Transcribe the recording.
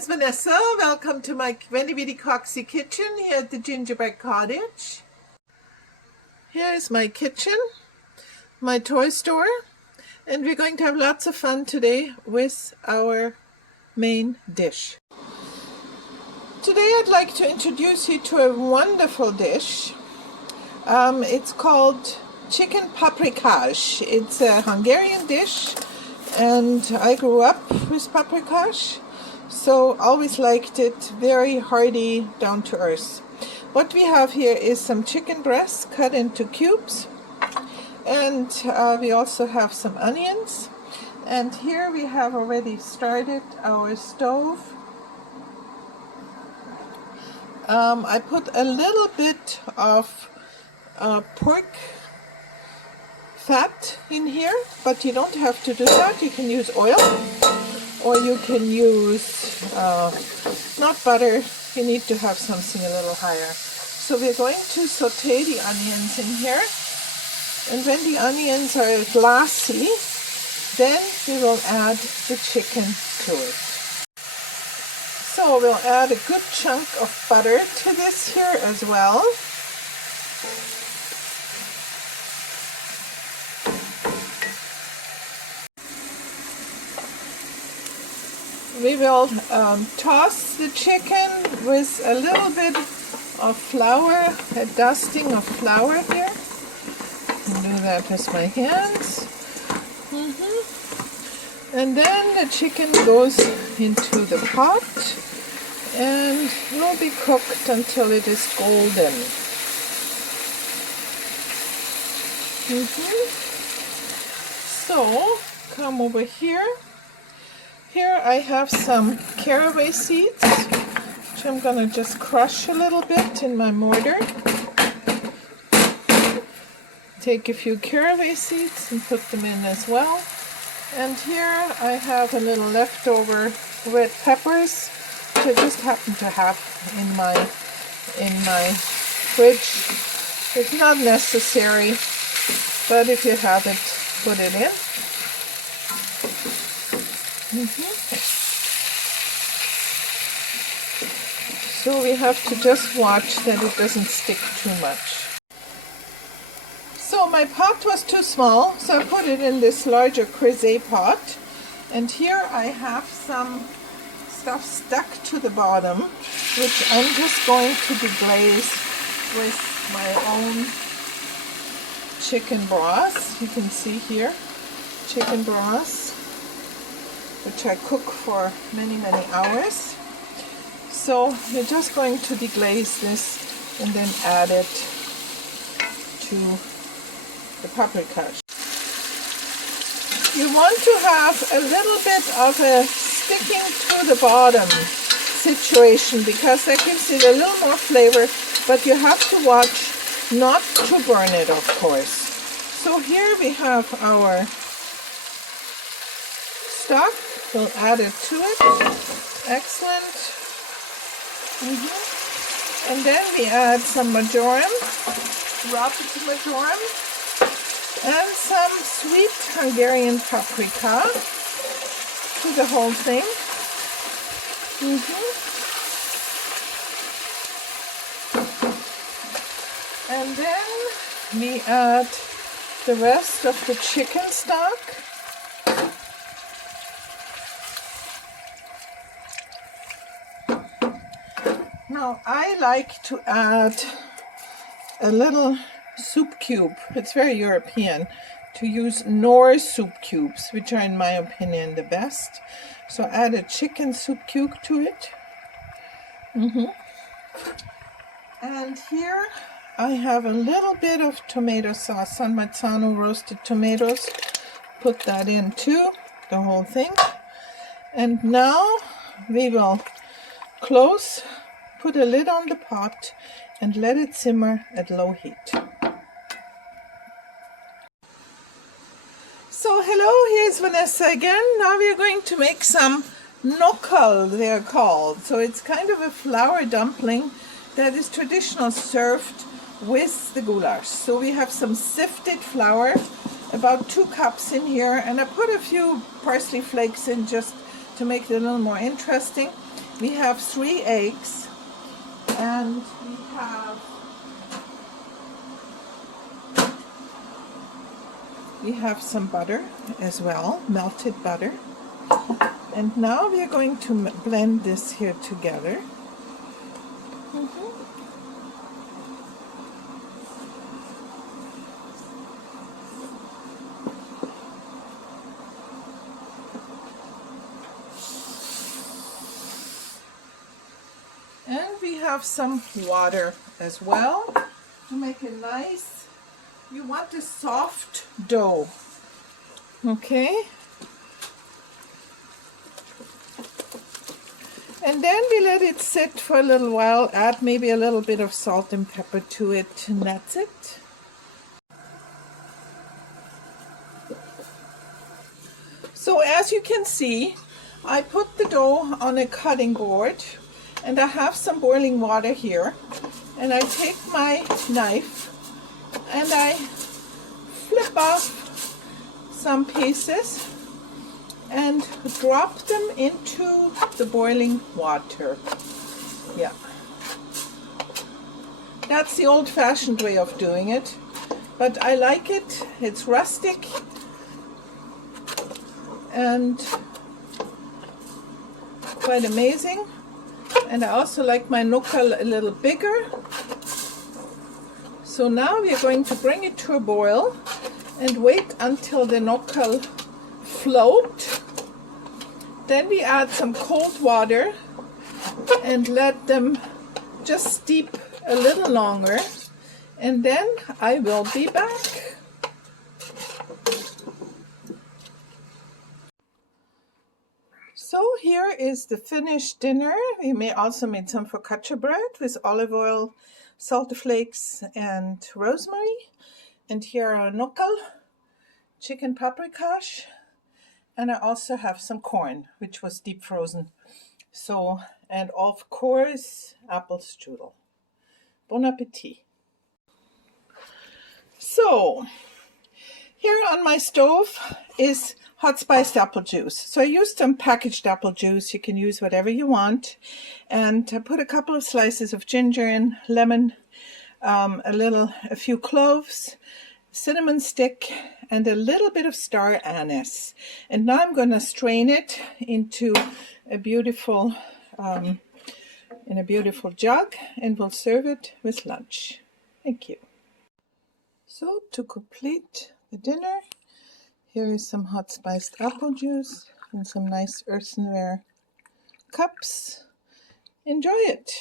here's Vanessa. Welcome to my Wendy Weedy Coxie kitchen here at the Gingerbread Cottage. Here's my kitchen, my toy store, and we're going to have lots of fun today with our main dish. Today I'd like to introduce you to a wonderful dish. It's called chicken papricasz. It's a Hungarian dish, and I grew up with paprikasz, so always liked it. Very hearty, down to earth. What we have here is some chicken breasts cut into cubes, and we also have some onions. And here we have already started our stove. I put a little bit of pork fat in here, but you don't have to do that. You can use oil, or you can use not butter. You need to have something a little higher. So we're going to saute the onions in here, and when the onions are glassy, then we will add the chicken to it. So we'll add a good chunk of butter to this here as well. We will toss the chicken with a little bit of flour, a dusting of flour here. I can do that with my hands. And then the chicken goes into the pot and will be cooked until it is golden. So, come over here. Here I have some caraway seeds, which I'm going to just crush a little bit in my mortar. Take a few caraway seeds and put them in as well. And here I have a little leftover red peppers, which I just happen to have in my fridge. It's not necessary, but if you have it, put it in. So we have to just watch that it doesn't stick too much. So my pot was too small, so I put it in this larger Creuset pot. And here I have some stuff stuck to the bottom, which I'm just going to deglaze with my own chicken broth. You can see here, chicken broth, which I cook for many, many hours. So we're just going to deglaze this and then add it to the papricasz. You want to have a little bit of a sticking to the bottom situation, because that gives it a little more flavor, but you have to watch not to burn it, of course. So here we have our stock. We'll add it to it. Excellent. And then we add some marjoram, rapeted marjoram, and some sweet Hungarian paprika to the whole thing. And then we add the rest of the chicken stock. Now I like to add a little soup cube. It's very European to use Knorr soup cubes, which are in my opinion the best. So add a chicken soup cube to it. And here I have a little bit of tomato sauce, San Marzano roasted tomatoes. Put that in too, the whole thing. And now we will close, put a lid on the pot, and let it simmer at low heat. So hello, here's Vanessa again. Now we are going to make some Nockerl, they are called. So it's kind of a flour dumpling that is traditional, served with the goulash. So we have some sifted flour, about 2 cups in here, and I put a few parsley flakes in just to make it a little more interesting. We have 3 eggs, and we have some butter as well, melted butter. And now we are going to blend this here together. And we have some water as well to make a nice, you want a soft dough, okay? And then we let it sit for a little while, add maybe a little bit of salt and pepper to it, and that's it. So as you can see, I put the dough on a cutting board, and I have some boiling water here, and I take my knife and I flip off some pieces and drop them into the boiling water. Yeah, that's the old-fashioned way of doing it, but I like it. It's rustic and quite amazing. And I also like my Nockerl a little bigger. So now we are going to bring it to a boil and wait until the Nockerl float. Then we add some cold water and let them just steep a little longer, and then I will be back. So here is the finished dinner. We also made some focaccia bread with olive oil, salt flakes, and rosemary. And here are Nockerl, chicken paprikash, and I also have some corn, which was deep frozen. So, and of course, apple strudel. Bon appetit. So, here on my stove is hot spiced apple juice. So I used some packaged apple juice. You can use whatever you want. And I put a couple of slices of ginger in, lemon, a few cloves, cinnamon stick, and a little bit of star anise. And now I'm going to strain it into a beautiful, in a beautiful jug, and we'll serve it with lunch. Thank you. So to complete the dinner, here is some hot spiced apple juice and some nice earthenware cups. Enjoy it!